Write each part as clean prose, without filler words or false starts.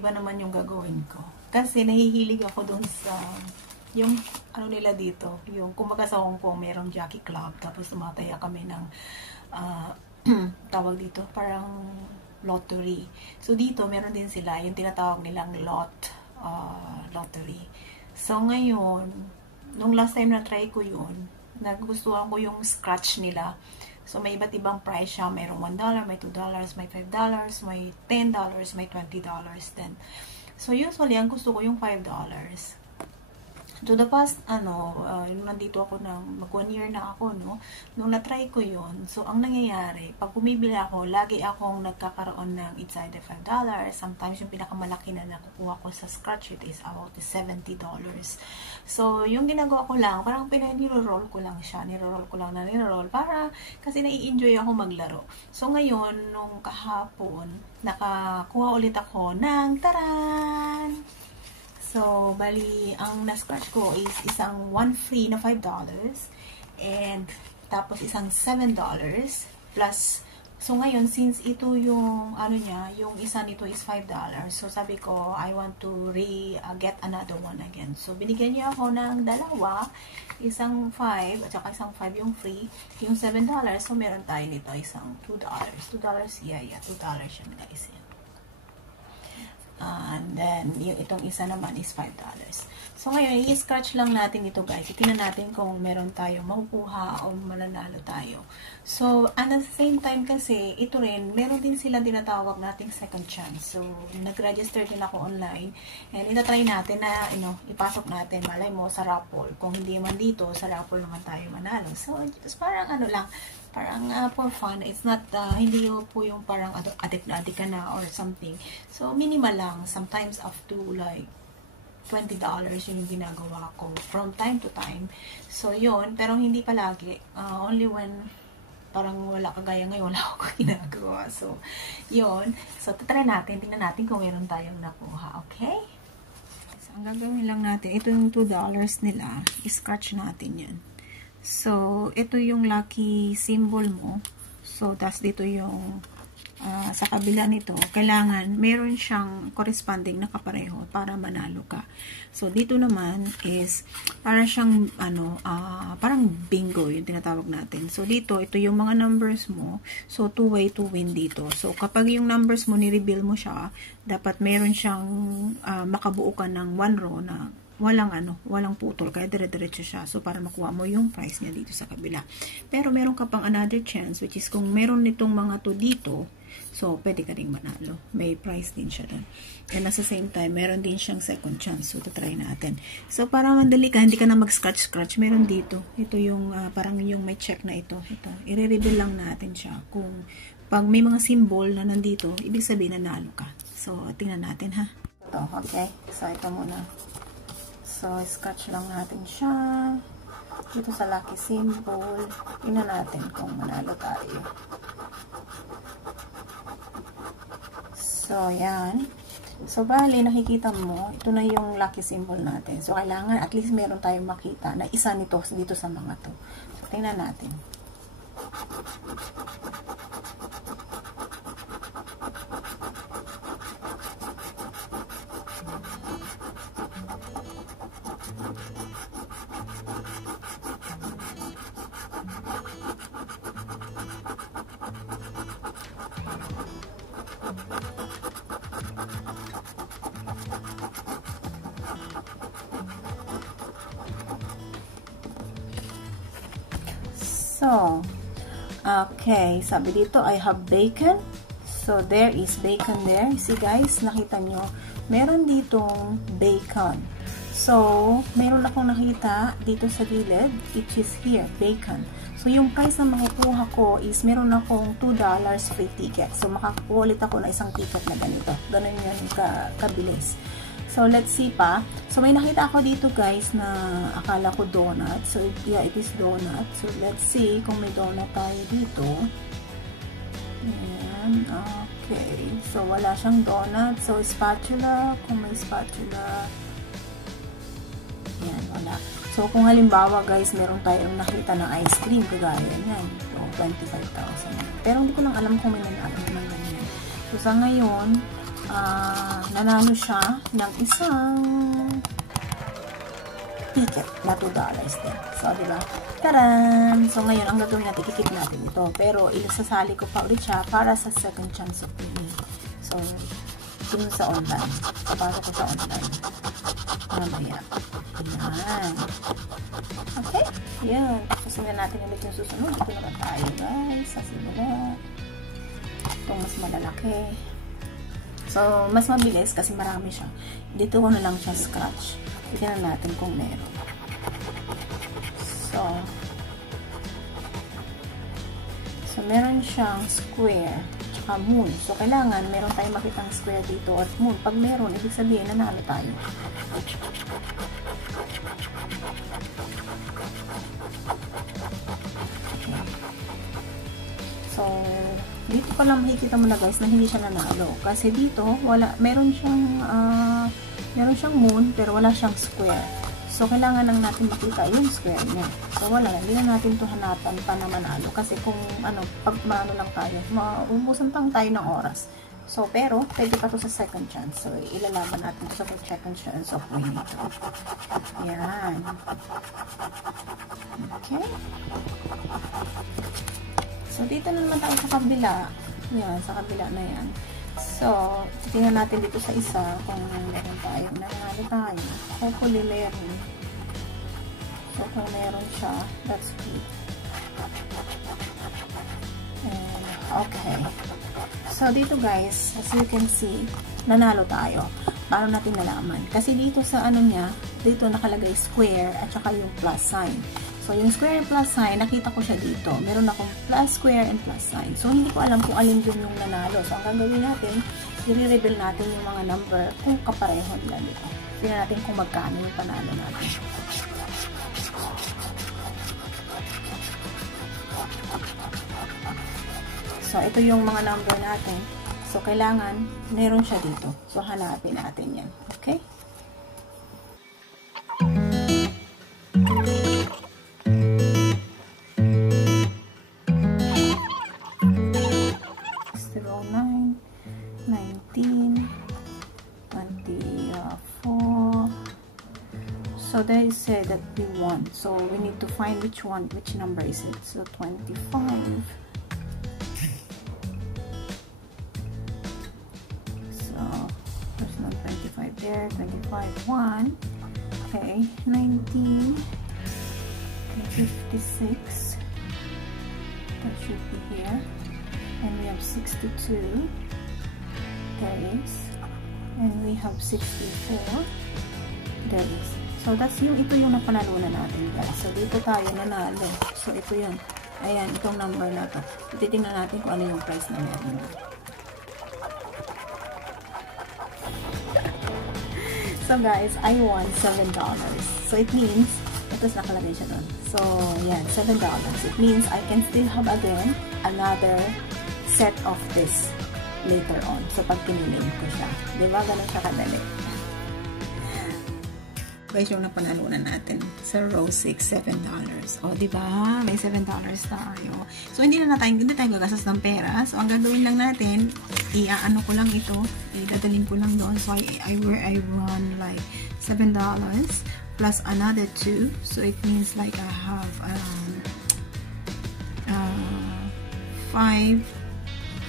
iba naman yung gagawin ko. Kasi nahihilig ako dun sa, yung, ano nila dito, yung, kumbaga sa Hong Kong, merong Jockey Club, tapos tumataya kami ng, tawag dito, parang lottery. So, dito, meron din sila, yung tinatawag nilang lottery. So, ngayon, nung last time na try ko yun, nagustuhan ko yung scratch nila. So, may iba't ibang price siya. Mayroong $1, may $2, may $5, may $10, may $20 din. So, usually, ang gusto ko yung $5. To the past, yung nandito ako mag 1 year na ako, no? Nung na-try ko yun, so, ang nangyayari, pag bumibili ako, lagi akong nagkakaroon ng inside the $5. Sometimes, yung pinakamalaki na nakukuha ko sa scratch it is about $70. So, yung ginagawa ko lang, parang niro-roll ko lang siya. Niro-roll ko lang na niro-roll para, kasi nai-enjoy ako maglaro. So, ngayon, nung kahapon, nakakuha ulit ako ng taran! So, bali, ang na-scratch ko is isang 1 free na $5 and tapos isang $7 plus, so ngayon, since ito yung, yung isa nito is $5, so sabi ko, I want to get another one again. So, binigyan niya ako ng dalawa, isang 5, at saka isang 5 yung free, yung $7, so meron tayo nito, isang $2. $2, yeah, $2 yan guys. And then, yung itong isa naman is $5. So, ngayon, i-scratch lang natin ito guys. Tingnan natin kung meron tayong makukuha o mananalo tayo. So, at the same time kasi, ito rin, meron din sila tinatawag nating second chance. So, nag-register din ako online. And itatry natin na, ipasok natin, malay mo, sa raffle. Kung hindi man dito, sa raffle naman tayo manalo. So, just parang parang for fun. It's not, hindi po yung parang adik ka na or something. So, minimal lang. Sometimes up to like $20 yun yung ginagawa ko from time to time. So, yun. Pero hindi palagi. Only when parang wala kagaya ngayon, wala ako ginagawa. So, yun. So, try natin. Tingnan natin kung meron tayong nakuha. Okay? So, ang gagawin lang natin, ito yung $2 nila. I-scratch natin yan. So, ito yung lucky symbol mo. So, tas dito yung sa kabila nito, kailangan meron siyang corresponding na kapareho para manalo ka. So, dito naman is para siyang parang bingo yung tinatawag natin. So, dito, ito yung mga numbers mo. So, two-way to win dito. So, kapag yung numbers mo, ni-reveal mo siya, dapat meron siyang makabuo ka ng 1 row na walang putol, kaya dire-diretso siya. So, para makuha mo yung price niya dito sa kabila. Pero, meron ka pang another chance, which is kung meron nitong mga to dito, so, pwede ka ring manalo. May price din siya doon. And at the same time, meron din siyang second chance. So, try natin. So, para mandali ka, hindi ka na mag-scratch-scratch. Meron dito. Ito yung, parang yung may check na ito. Ito. I-reveal lang natin siya. Kung pag may mga symbol na nandito, ibig sabihin na nalo ka. So, tingnan natin, ha? Ito, okay? So, ito muna. So, scratch lang natin siya. Dito sa lucky symbol. Tingnan natin kung manalo tayo. So, yan. So, bali, nakikita mo, ito na yung lucky symbol natin. So, kailangan at least meron tayong makita na isa nito dito sa mga to. So, tingnan natin. So, okay, sabi dito, I have bacon. So, there is bacon there. See guys, nakita nyo, meron ditong bacon. So, meron akong nakita dito sa gilid, which is here, bacon. So, yung price na makukuha ko is meron akong $2 free ticket. So, makakuha ulit ako na isang ticket na ganito. Ganun yun kabilis. So, let's see pa. So, may nakita ako dito guys na akala ko donut. So, yeah, it is donut. So, let's see kung may donut tayo dito. Ayan. Okay. So, wala siyang donut. So, spatula. Kung may spatula. Ayan, wala. So, kung halimbawa guys, meron tayong nakita ng ice cream. Kagaya yan. So, 25,000. Pero hindi ko lang alam kung may nanalo naman yan. So, sa ngayon, nanalo siya ng isang ticket na $2 din. So, diba? Taran! So, ngayon, ang gagawin natin, kikip natin ito. Pero, ilasasali ko pa ulit siya para sa second chance of winning. So, dun sa online. Papasok ko sa online. Mamaya. Ayan. Okay? Ayan. Tapos, na natin ulit yung susunod. Ito naman tayo, guys. Sa simula. Itong mas malalaki. So, mas mabilis kasi marami siya. Dito ko na lang siya scratch. Tignan natin kung meron. So meron siyang square tsaka moon. So, kailangan meron tayong makitang square dito at moon. Pag meron, ibig sabihin nanalo tayo. Okay. So, dito pa lang makikita mo na guys na hindi siya nanalo. Kasi dito, meron siyang moon pero wala siyang square. So, kailangan lang natin makita yung square niya. So, wala. Hindi na natin ito hanapan pa na manalo. Kasi kung pag maano lang tayo, maubusan tayo ng oras. So, pero, pwede pa ito sa second chance. So, ilalaban natin ito sa second chance of winning. Yan. Okay. So, dito na naman tayo sa kabila. Yan, sa kabila na yan. So, tingnan natin dito sa isa kung meron tayo. Nanalo tayo. Hopefully, meron. So, kung meron siya, that's good. And, okay. So, dito guys, as you can see, nanalo tayo. Paano natin nalaman? Kasi dito sa niya, dito nakalagay square at saka yung plus sign. So, yung square and plus sign, nakita ko siya dito. Meron akong plus square and plus sign. So, hindi ko alam kung alin dun yung nanalo. So, ang gagawin natin, i-reveal natin yung mga number kung kapareho nila dito. Tingnan natin kung magkano yung panalo natin. So, ito yung mga number natin. So, kailangan, meron siya dito. So, hanapin natin yan. Okay? So they said that we won. So we need to find which number is it? So 25. So there's no 25 there. 25, 1. Okay, 19. Okay, 56. That should be here. And we have 62. There is. And we have 64. There is. So, ito yung napanalunan natin guys. So, dito tayo nanalo. So, ito yun. Ayan, itong number na to. Titingnan natin kung ano yung price na meron. So, guys, I won $7. So, it means, ito nakalagay siya doon. So, yan, $7. It means I can still have again another set of this later on. So, pag kinilig ko siya. Diba? Ganun siya kadali. Guys, yung napanalunan natin sa row 6, $7. O, diba? May $7 tayo. So, hindi tayo gagastos ng pera. So, ang gagawin lang natin, iaano ko lang ito, idadaling ko lang doon. So, I won like $7 plus another 2. So, it means like I have 5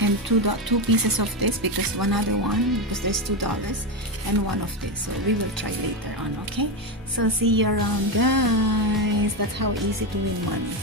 and 2 pieces of this because another one because there's $2 and one of this. So we will try later on. Okay, so see you around guys. That's how easy to win money.